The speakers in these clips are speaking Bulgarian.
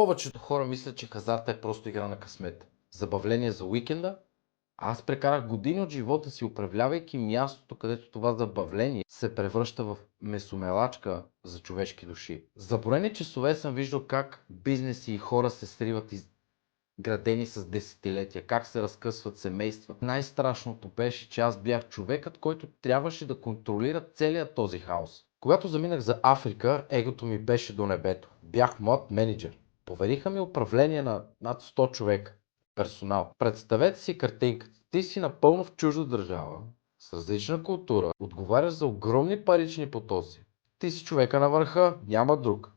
Повечето хора мислят, че хазарта е просто игра на късмет. Забавление за уикенда. А аз прекарах години от живота си, управлявайки мястото, където това забавление се превръща в месомелачка за човешки души. За броени часове съм виждал как бизнеси и хора се сриват градени с десетилетия, как се разкъсват семейства. Най-страшното беше, че аз бях човекът, който трябваше да контролира целият този хаос. Когато заминах за Африка, егото ми беше до небето. Бях млад менеджер. Повериха ми управление на над 100 човека. Персонал. Представете си картинката. Ти си напълно в чужда държава, с различна култура, отговаряш за огромни парични потоци. Ти си човека на върха, няма друг.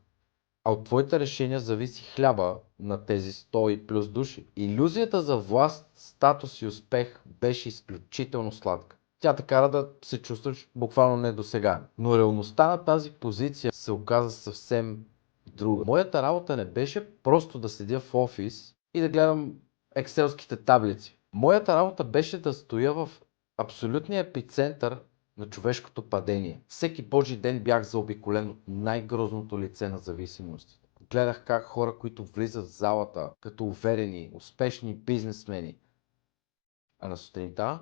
А от твоите решения зависи хляба на тези 100 и плюс души. Илюзията за власт, статус и успех беше изключително сладка. Тя те кара да се чувстваш буквално не до сега. Но реалността на тази позиция се оказа съвсем друга. Моята работа не беше просто да седя в офис и да гледам екселските таблици. Моята работа беше да стоя в абсолютния епицентър на човешкото падение. Всеки божи ден бях заобиколен от най-грозното лице на зависимостите. Гледах как хора, които влизат в залата като уверени, успешни бизнесмени, а на сутринта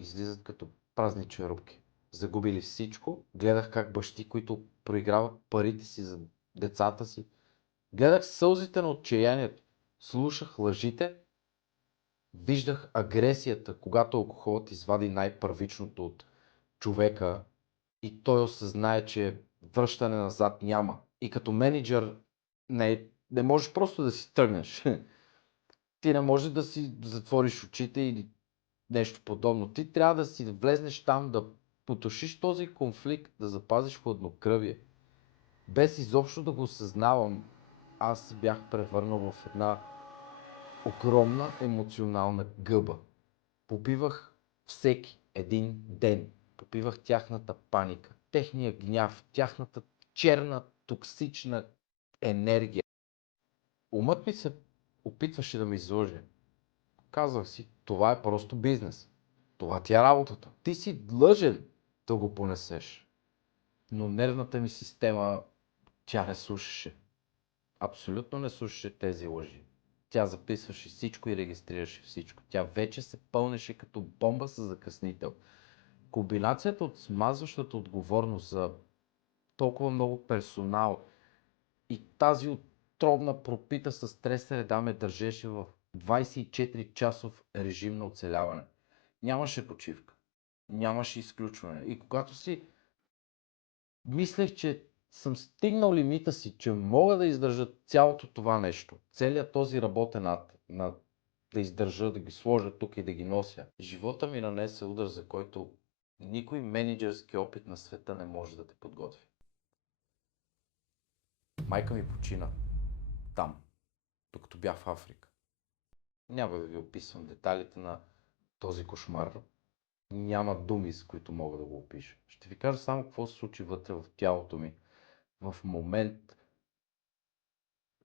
излизат като празни черупки. Загубили всичко. Гледах как бащи, които проиграват парите си за децата си. Гледах сълзите на отчаянието. Слушах лъжите. Виждах агресията, когато алкохолът извади най-първичното от човека и той осъзнае, че връщане назад няма. И като менеджер не можеш просто да си тръгнеш. Ти не можеш да си затвориш очите или нещо подобно. Ти трябва да си влезнеш там, да потушиш този конфликт, да запазиш хладнокръвие. Без изобщо да го осъзнавам, аз се бях превърнал в една огромна емоционална гъба. Попивах всеки един ден. Попивах тяхната паника, техния гняв, тяхната черна, токсична енергия. Умът ми се опитваше да ме излъже. Казвах си, това е просто бизнес. Това ти е работата. Ти си длъжен да го понесеш. Но нервната ми система, тя не слушаше. Абсолютно не слушаше тези лъжи. Тя записваше всичко и регистрираше всичко. Тя вече се пълнеше като бомба с закъснител. Комбинацията от смазващата отговорност за толкова много персонал и тази отровна пропита с стрес среда ме държеше в 24-часов режим на оцеляване. Нямаше почивка, нямаше изключване. И когато си мислех, че съм стигнал лимита си, че мога да издържа цялото това нещо, целият този работен ад, да издържа, да ги сложа тук и да ги нося, живота ми нанесе удар, за който никой менеджерски опит на света не може да те подготви. Майка ми почина там, докато бях в Африка. Няма да ви описвам детайлите на този кошмар. Няма думи, с които мога да го опиша. Ще ви кажа само какво се случи вътре в тялото ми. В момент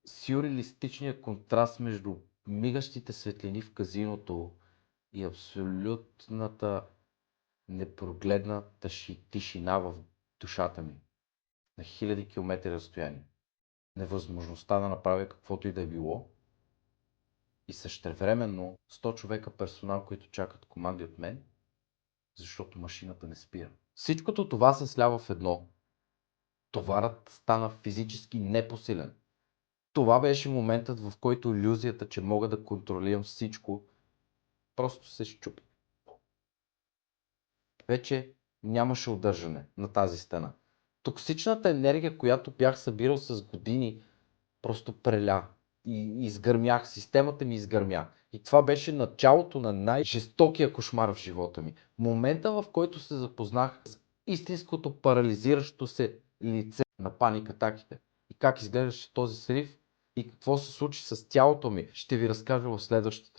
сюрреалистичният контраст между мигащите светлини в казиното и абсолютната непрогледна тишина в душата ми на хиляди километри разстояние. Невъзможността да направя каквото и да е било и същевременно 100 човека персонал, които чакат команди от мен, защото машината не спира. Всичкото това се слява в едно. Товарът стана физически непосилен. Това беше моментът, в който илюзията, че мога да контролирам всичко, просто се счупи. Вече нямаше удържане на тази стена. Токсичната енергия, която бях събирал с години, просто преля и изгърмях, системата ми изгърмя. И това беше началото на най-жестокия кошмар в живота ми. Момента, в който се запознах с истинското парализиращо се лице на паникатаките. И как изглеждаше този срив и какво се случи с тялото ми, ще ви разкажа в следващата